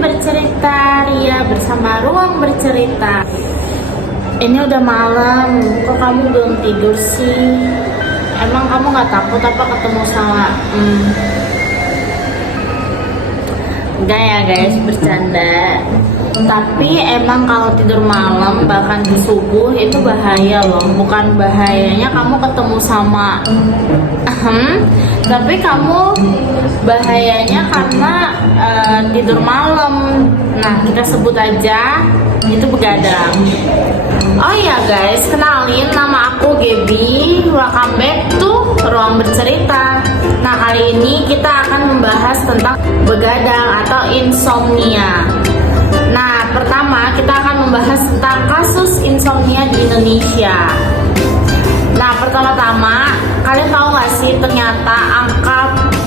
bercerita, Ria bersama Ruang Bercerita. Ini udah malam, kok kamu belum tidur sih? Emang kamu gak takut apa ketemu sama enggak ya guys, bercanda. Tapi emang kalau tidur malam bahkan di subuh itu bahaya loh. Bukan bahayanya kamu ketemu sama tapi kamu bahayanya karena tidur malam. Nah, kita sebut aja itu begadang. Oh iya guys, kenalin, nama aku Gaby. Welcome back to Ruang Bercerita. Nah, kali ini kita akan membahas tentang begadang atau insomnia. Nah, pertama kita akan membahas tentang kasus insomnia di Indonesia. Nah, pertama-tama, kalian tahu gak sih ternyata angka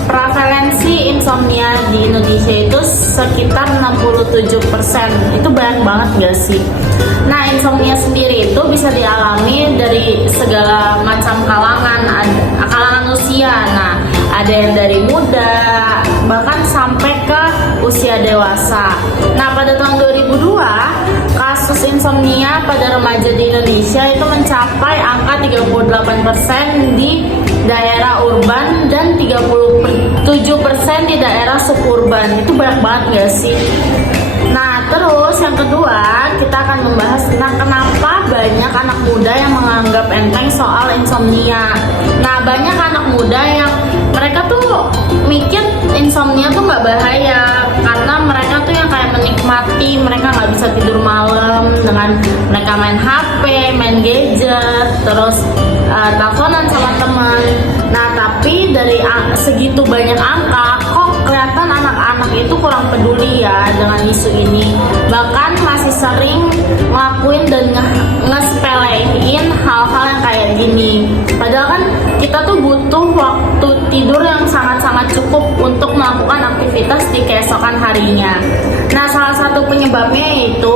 prevalensi insomnia di Indonesia itu sekitar 67%. Itu banyak banget gak sih? Nah, insomnia sendiri itu bisa dialami dari segala macam kalangan usia. Nah, ada yang dari muda bahkan sampai ke usia dewasa. Nah, pada tahun 2002 kasus insomnia pada remaja di Indonesia itu mencapai angka 38% di daerah urban dan 37% di daerah suburban. Itu banyak banget gak sih? Nah, terus yang kedua kita akan membahas tentang kenapa banyak anak muda yang menganggap enteng soal insomnia. Nah, banyak anak muda yang mereka tuh mikir insomnia tuh nggak bahaya karena mereka tuh yang kayak menikmati, mereka nggak bisa tidur malam dengan mereka main HP, main gadget, terus teleponan sama teman. Nah, tapi dari segitu banyak angka, kok kelihatan anak-anak itu kurang peduli ya dengan isu ini. Bahkan masih sering ngelakuin dan ngesepelein hal-hal yang kayak gini. Padahal kan kita tuh butuh waktu tidur yang sangat-sangat cukup untuk melakukan aktivitas di keesokan harinya. Nah, salah satu penyebabnya itu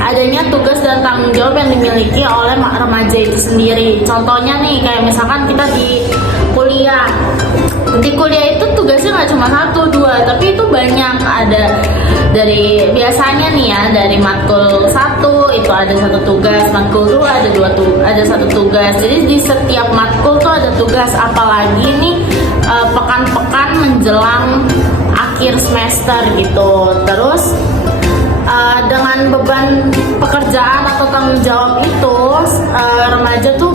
adanya tugas dan tanggung jawab yang dimiliki oleh remaja itu sendiri. Contohnya nih, kayak misalkan kita di kuliah. Di kuliah itu tugasnya nggak cuma 1, 2, tapi itu banyak. Ada dari biasanya nih ya, dari matkul 1 itu ada 1 tugas, matkul 2 ada 1 tugas. Jadi di setiap matkul tuh ada tugas, apalagi nih pekan-pekan menjelang akhir semester gitu. Terus dengan beban pekerjaan atau tanggung jawab itu remaja tuh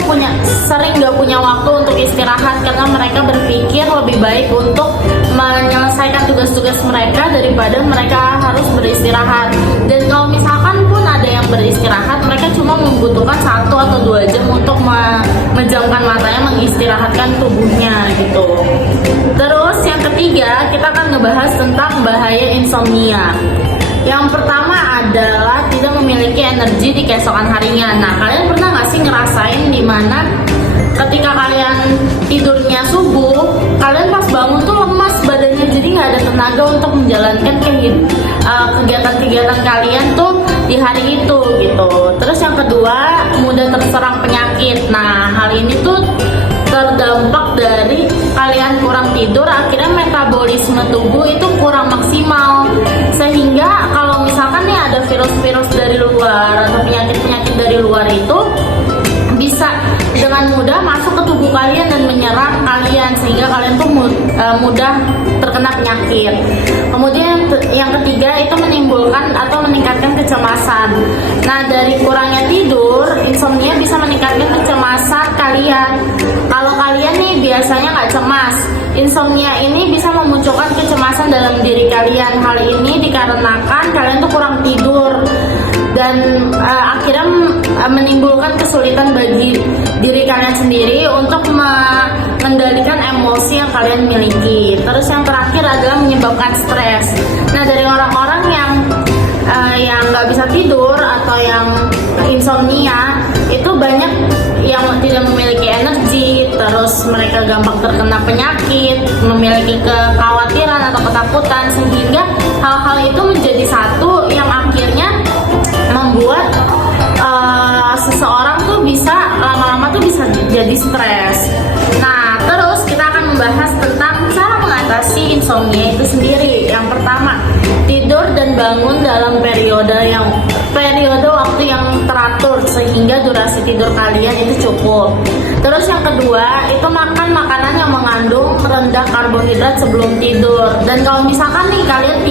sering gak punya waktu untuk istirahat karena mereka berpikir lebih baik untuk menyelesaikan tugas-tugas mereka daripada mereka harus beristirahat. Dan kalau misalkan pun ada yang beristirahat, mereka cuma membutuhkan 1 atau 2 jam untuk menjamkan matanya, mengistirahatkan tubuhnya gitu. Terus yang ketiga kita akan ngebahas tentang bahaya insomnia. Yang pertama adalah tidak memiliki energi di keesokan harinya. Nah, kalian pernah gak sih ngerasain dimana ketika kalian tidurnya subuh, kalian pas bangun tuh lemas badannya, jadi gak ada tenaga untuk menjalankan kegiatan-kegiatan kalian tuh di hari itu gitu. Terus yang kedua, mudah terserang penyakit. Nah, hal ini tuh terdampak dari kalian kurang tidur, akhirnya metabolisme tubuh itu kurang maksimal, sehingga kalau misalkan nih ada virus-virus dari luar atau penyakit-penyakit dari luar itu bisa dengan mudah masuk ke tubuh kalian dan menyerang kalian, sehingga kalian tuh mudah terkena penyakit. Kemudian yang ketiga itu menimbulkan atau meningkatkan kecemasan. Nah, dari kurangnya tidur, insomnia bisa meningkatkan kecemasan kalian. Kalau kalian nih biasanya nggak cemas, insomnia ini bisa memunculkan kecemasan dalam diri kalian. Hal ini dikarenakan kalian tuh kurang tidur dan akhirnya menimbulkan kesulitan bagi diri kalian sendiri untuk mengendalikan emosi yang kalian miliki. Terus yang terakhir adalah menyebabkan stres. Nah, dari orang-orang yang nggak bisa tidur atau yang insomnia itu banyak yang tidak memiliki energi, terus mereka gampang terkena penyakit, memiliki kekhawatiran atau ketakutan, sehingga hal-hal itu menjadi satu yang akhirnya membuat seseorang tuh bisa lama-lama tuh bisa jadi stres. Nah, terus kita akan membahas tentang cara mengatasi insomnia itu sendiri. Yang pertama, tidur dan bangun dalam periode waktu yang teratur sehingga durasi tidur kalian itu cukup. Terus yang kedua, itu makan makanan yang mengandung rendah karbohidrat sebelum tidur. Dan kalau misalkan nih kalian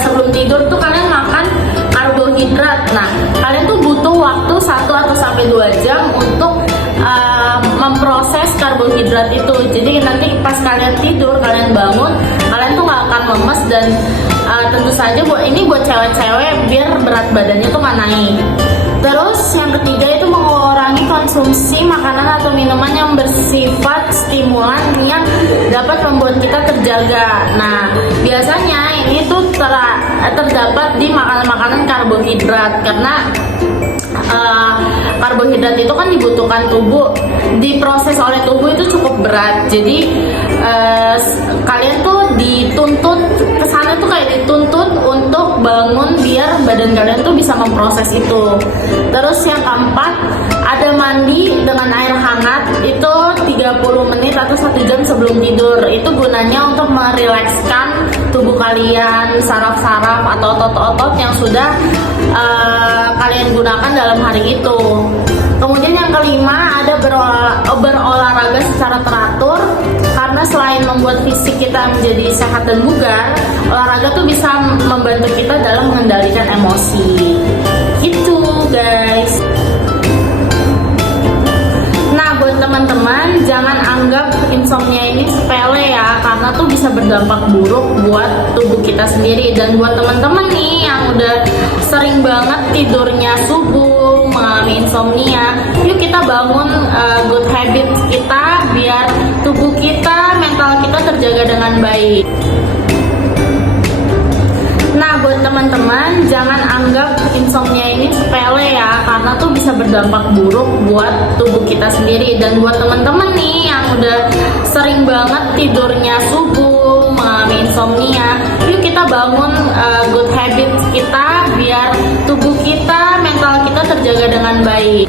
sebelum tidur tuh kalian makan karbohidrat, nah kalian tuh butuh waktu 1 atau sampai 2 jam untuk memproses karbohidrat itu. Jadi nanti pas kalian tidur, kalian bangun, kalian tuh gak akan lemes. Dan tentu saja ini buat cewek-cewek biar berat badannya tuh gak naik. Terus yang ketiga itu mengurangi konsumsi makanan atau minuman yang bersifat stimulan yang dapat membuat kita terjaga. Nah, biasanya ini tuh terdapat di makanan-makanan karbohidrat, karena karbohidrat itu kan dibutuhkan tubuh, diproses oleh tubuh itu cukup berat. Jadi kalian tuh dituntut kesana tuh kayak dituntut untuk bangun biar badan kalian tuh bisa memproses itu. Terus yang keempat, ada mandi dengan air hangat itu 30 menit atau 1 jam sebelum tidur. Itu gunanya untuk merilekskan tubuh kalian, saraf-saraf atau otot-otot yang sudah kalian gunakan dalam hari itu. Kemudian yang kelima, ada berolahraga secara teratur, karena selain membuat fisik kita menjadi sehat dan bugar, olahraga tuh bisa membantu kita dalam mengendalikan emosi. Itu guys. Nah, buat teman-teman, jangan anggap insomnia ini sepele ya, karena tuh bisa berdampak buruk buat tubuh kita sendiri. Dan buat teman-teman nih yang udah sering banget tidurnya subuh, mengalami insomnia, yuk kita bangun good habit kita biar tubuh kita, mental kita terjaga dengan baik. Nah, buat teman-teman, jangan anggap insomnia ini sepele ya, karena tuh bisa berdampak buruk buat tubuh kita sendiri. Dan buat teman-teman nih yang udah sering banget tidurnya subuh, mengalami insomnia, yuk kita bangun good habit kita biar tubuh kita, mental kita terjaga dengan baik.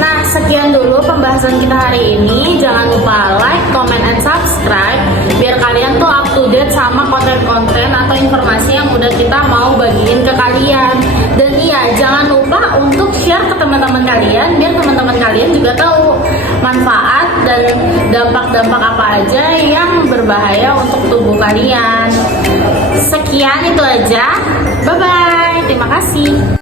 Nah, sekian dulu pembahasan kita hari ini. Jangan lupa like, comment, and subscribe biar kalian tuh up to date sama konten-konten atau informasi yang udah kita mau bagiin ke kalian. Dan iya, jangan lupa untuk share ke teman-teman kalian biar teman-teman kalian juga tahu manfaat dan dampak-dampak apa aja yang berbahaya untuk tubuh kalian. Sekian, itu aja. Bye-bye. Terima kasih.